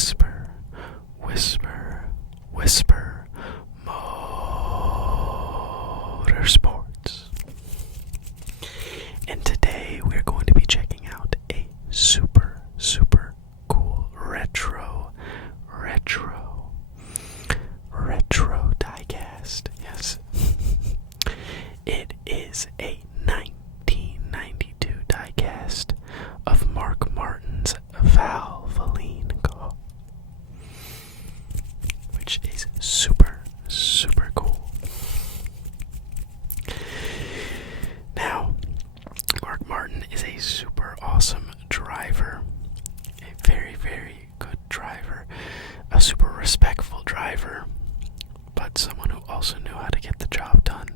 whisper, whisper, whisper, motorsports. And today we're going to be checking out a super, super cool retro diecast. Yes. It is a 1992 diecast of Mark Martin's VALVOLINE car, which is super, super cool. Now, Mark Martin is a super awesome driver, a very, very good driver, a super respectful driver, but someone who also knew how to get the job done.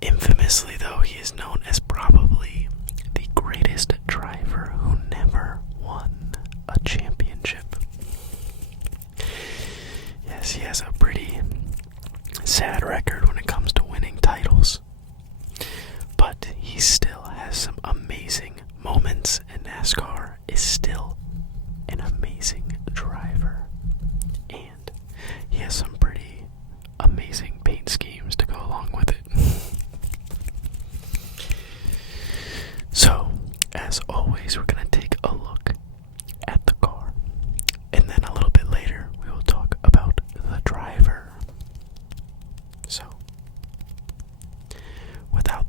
Infamously, though, he is known as probably the greatest driver who never won a championship. Yes, he has a pretty sad record when it comes to winning titles, but he still has some amazing moments, and NASCAR is still an amazing driver, and he has some pretty amazing paint schemes to go along with it. So, as always, we're going to take a look at the car, and then a little bit later we will talk about the driver. So, without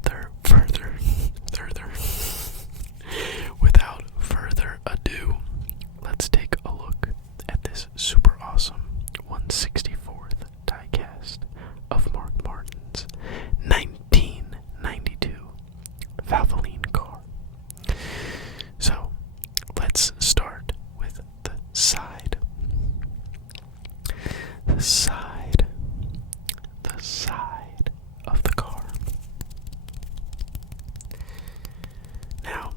further ado, let's take a look at this super awesome 1/64th diecast of Mark Martin's 1992 VALVOLINE car. So, let's start with the side. The side of the car. Now,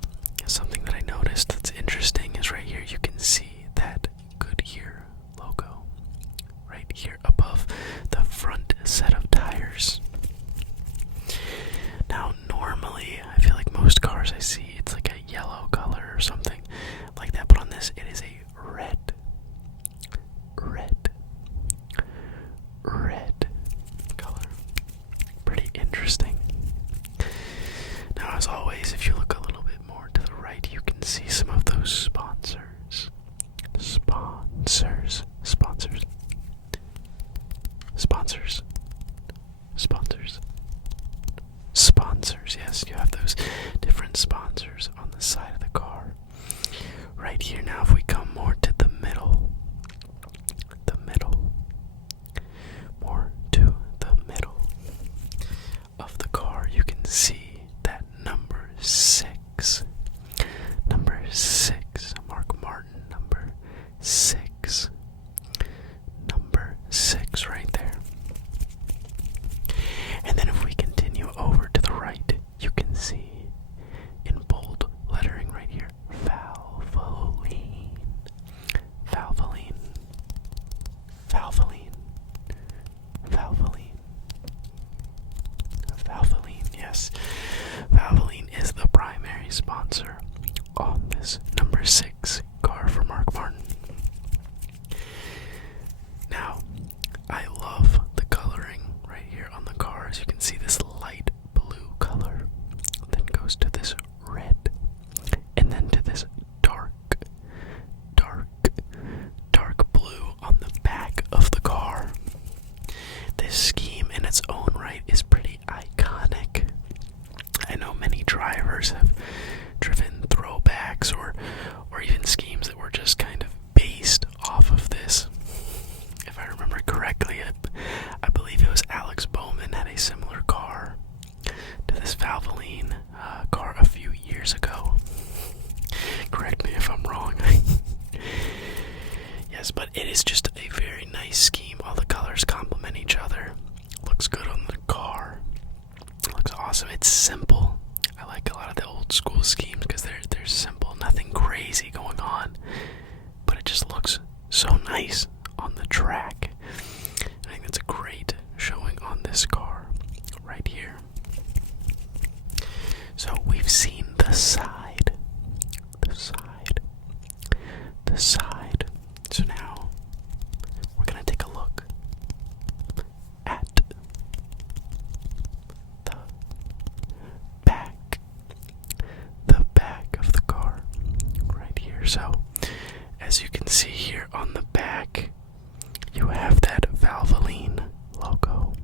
something that I noticed that's interesting is right here you can see that Goodyear logo right here above the front set of tires. Now, normally, I feel like most cars I see, it's like a yellow color or something like that, but on this, it is a red color. Pretty interesting. Now, as always, if you look a little bit more to the right, you can see some of those sponsors. Yes, you have those different sponsors on the side of the car. Right here, now, if we come more to the middle, more to the middle of the car, you can see that number 6, Mark Martin, number 6 right there. And then if we continue over to the right, you can see in bold lettering right here, VALVOLINE, yes. VALVOLINE is the primary sponsor on this number 6 car for Mark Martin. Now, I love the coloring right here on the car. As you can see, this light blue color then goes to this red, and then to this dark blue on the back of the car. This scheme in its own right is pretty iconic. I know many drivers have driven throwbacks or even schemes that were just kind of based off of this. If I remember correctly, I believe it was Alex Bowman had a similar car to this VALVOLINE car a few years ago. Correct me if I'm wrong. Yes, but it is just a very nice scheme. All the colors complement each other. Looks good on the car. Looks awesome. It's simple. I like a lot of the old school schemes because they're simple. Nothing crazy going on. But it just looks so nice on the track. I think that's a great showing on this car right here. So we've seen the side as you can see here on the back, you have that VALVOLINE logo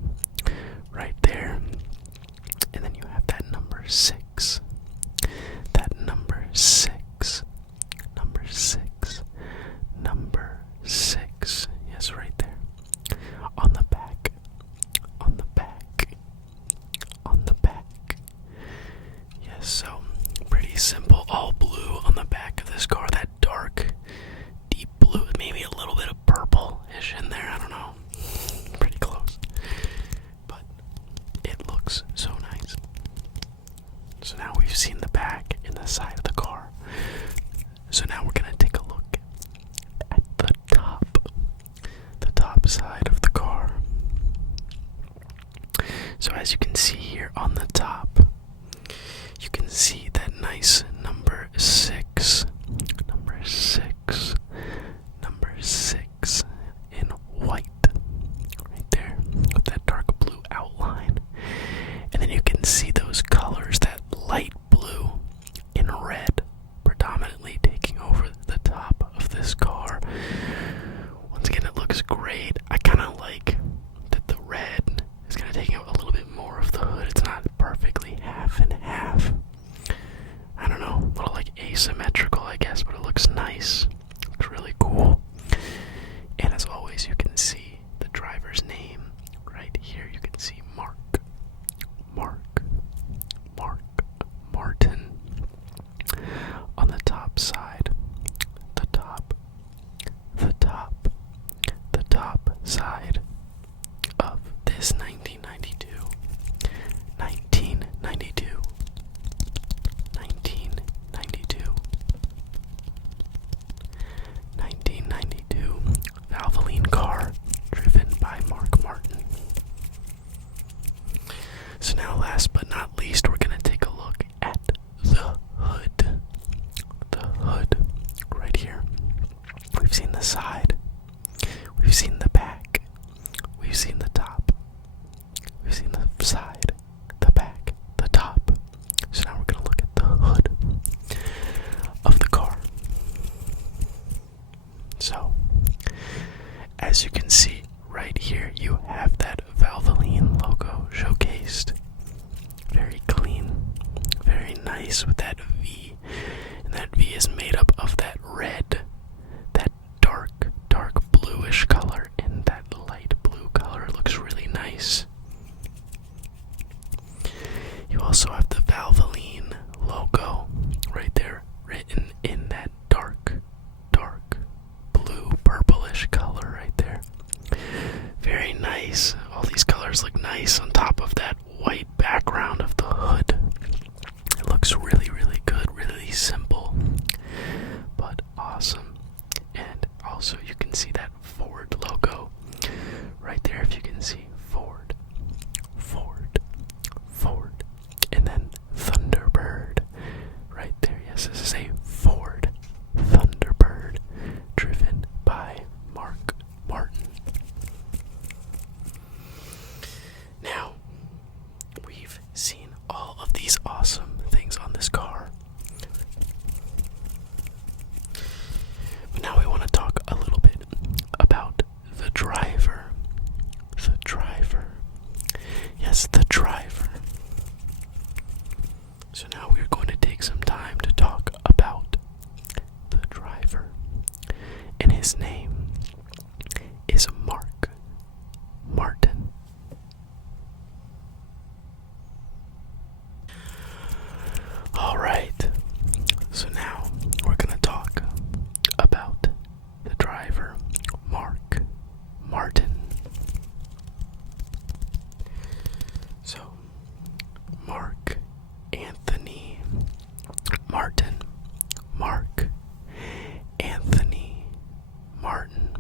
right there. And then you have that number 6. That number 6. Number 6. Number 6. Yes, right there. On the back. On the back. On the back. Yes, so pretty simple. All blue on the back of this car. That dark, deep blue. Maybe a little bit of purple-ish in there. I don't know. Pretty close. But it looks so nice. So now we've seen the back and the side of the car. So now we're going to take a look at the top side of the car. So as you can see here on the top, you can see that nice number 6. Number 6. Number 6 in white. Right there with that dark blue outline. And then you can see those colors, that light blue in red, predominantly taking over the top of this car. Once again, it looks great. I kind of like that the red is kind of taking out a little bit more of the hood. It's not perfectly half and half. I don't know, a little like asymmetrical, I guess, but it looks nice. It's really cool. And as always, you can see the driver's name right here. You can see Martin. On the top side. The top side of this 1992 Valvoline car driven by Mark Martin. So now last but not least, we're going to take a look at the hood. The hood right here. We've seen the side. We've seen the back. We've seen the top. We've seen the side, the back, the top. So now we're going to look at the hood of the car. So, as you can see right here, you have that Valvoline logo showcased. Very clean, very nice with that V. And that V is made up of that red, that dark bluish color, and that light blue color. It looks really nice. You also have the Valvoline logo right there, written in that dark blue purplish color right there. Very nice. All these colors look nice on top of that white background of the hood. It looks really, really good, really simple, but awesome. And also you can see that Ford logo right there. If you can see Ford, and then Thunderbird right there. Yes, this is a Ford Thunderbird driven by Mark Martin. Now, we've seen all of these awesome things on this car. But now we want to talk a little bit about the driver. The driver. Yes, the driver. So now we're going to take some time to talk about the driver. And his name is Mark Martin. Alright, so now we're going to talk about the driver, Mark Martin. So, Mark Anthony Martin. Mark Anthony Martin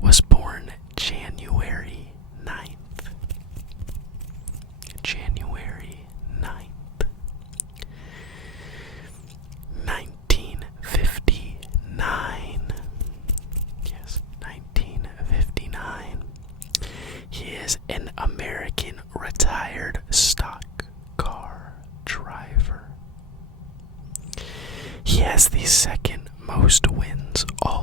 was born January 9th. January 9th. 1959. Yes, 1959. He is an American retired stock car driver. He has the second most wins all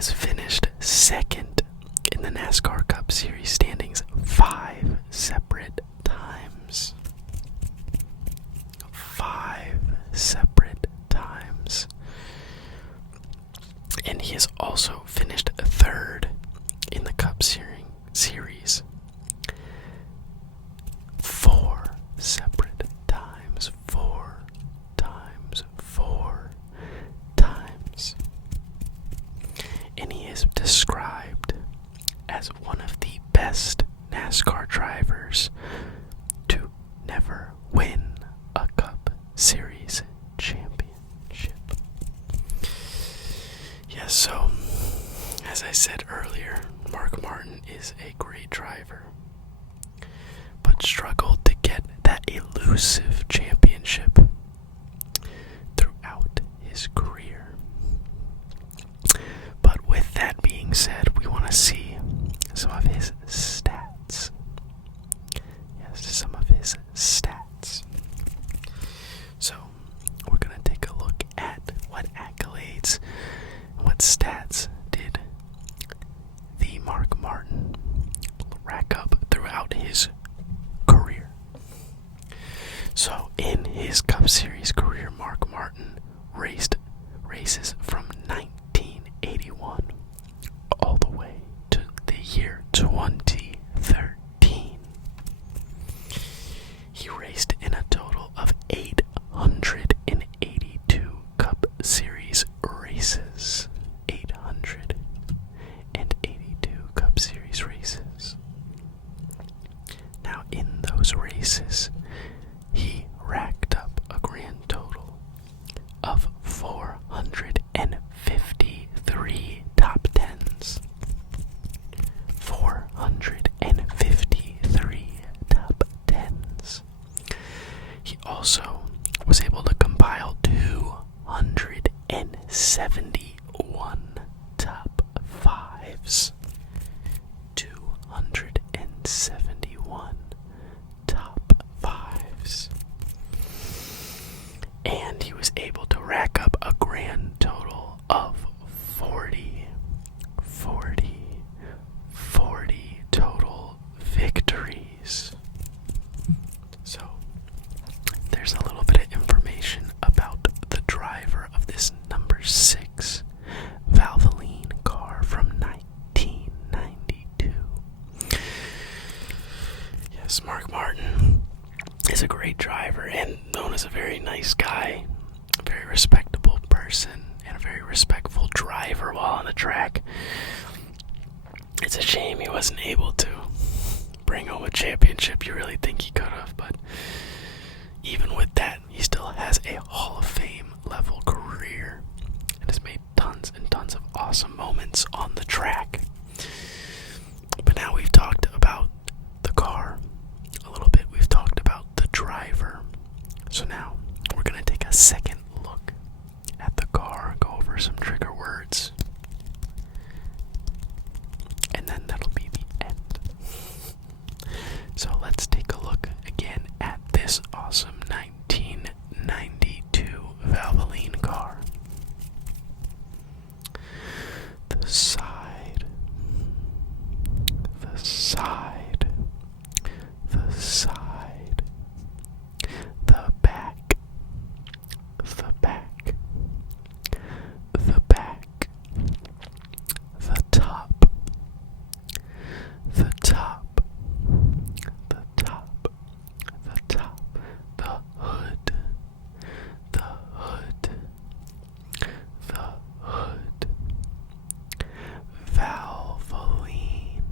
has finished second in the NASCAR Cup Series standings 5 separate times. 5 separate times. And he has also finished third in the Cup Series 4 separate times. 4 times. 4 times. And he is described as one of the best NASCAR drivers to never win a Cup Series championship. Yes, so, as I said earlier, Mark Martin is a great driver, but struggled to get that elusive championship throughout his career. But with that being said, we want to see some of his stats. Yes, some of his stats. So, we're going to take a look at what accolades and what stats did the Mark Martin rack up throughout his career. So, in his Cup Series career, Mark Martin raced races from 1981 all the way to the year 2013. He raced in a total of 882 Cup Series races. 882 Cup Series races. Now, in those races, he racked up a grand total of 453 top tens. 453 top tens. He also was able to compile 271 top fives. 271 top fives. And he was able to rack up a grand total of 40 total victories. So, there's a little bit of information about the driver of this number 6 Valvoline car from 1992. Yes, Mark Martin is a great driver and known as a very nice guy, a very respectable person, and a very respectful driver while on the track. It's a shame he wasn't able to bring home a championship. You really think he could have, but even with that, he still has a Hall of Fame level career and has made tons and tons of awesome moments on the track. But now we've talked about the car a little bit. We've talked about the driver. So now we're going to take a second look at the car, go over some trigger words, and then that'll be the end. So let's take a look again at this awesome 1992 Valvoline car. The side, the side, the side, the back, the back, the back, the top, the top, the top, the top, the hood, the hood, the hood, Valvoline,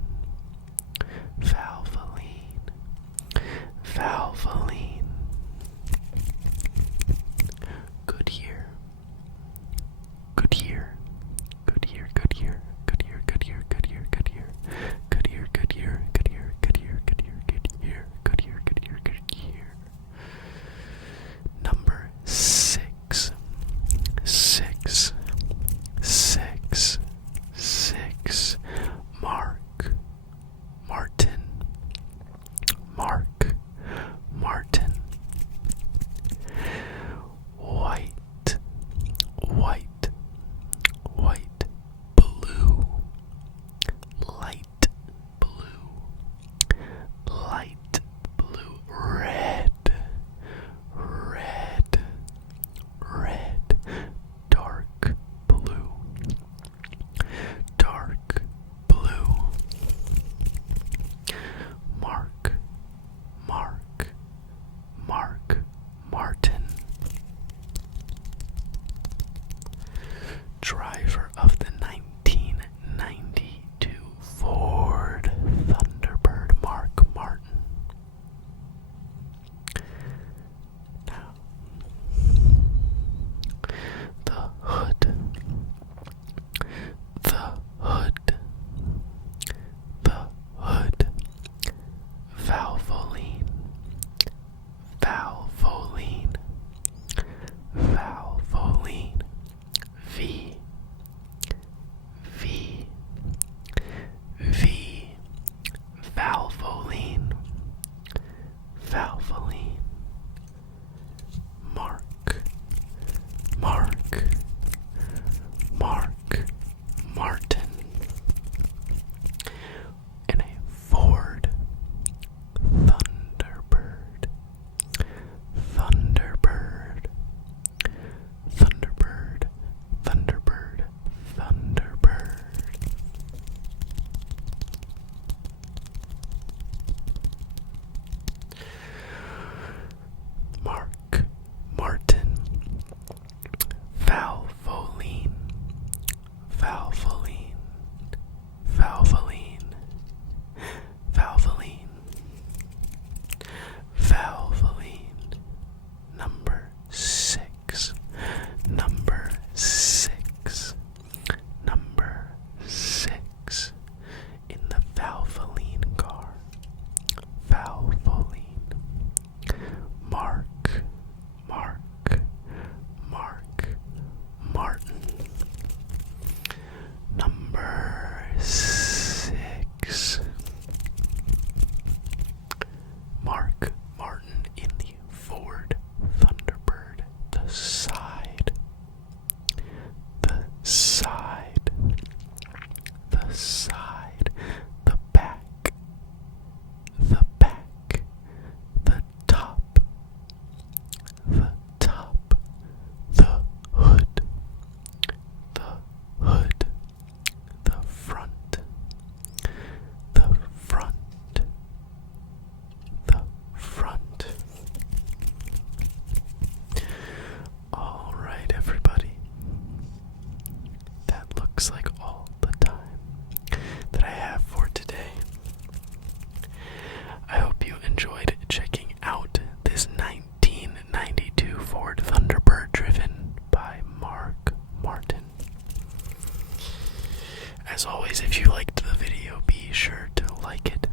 as always, if you liked the video, be sure to like it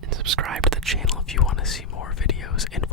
and subscribe to the channel if you want to see more videos. And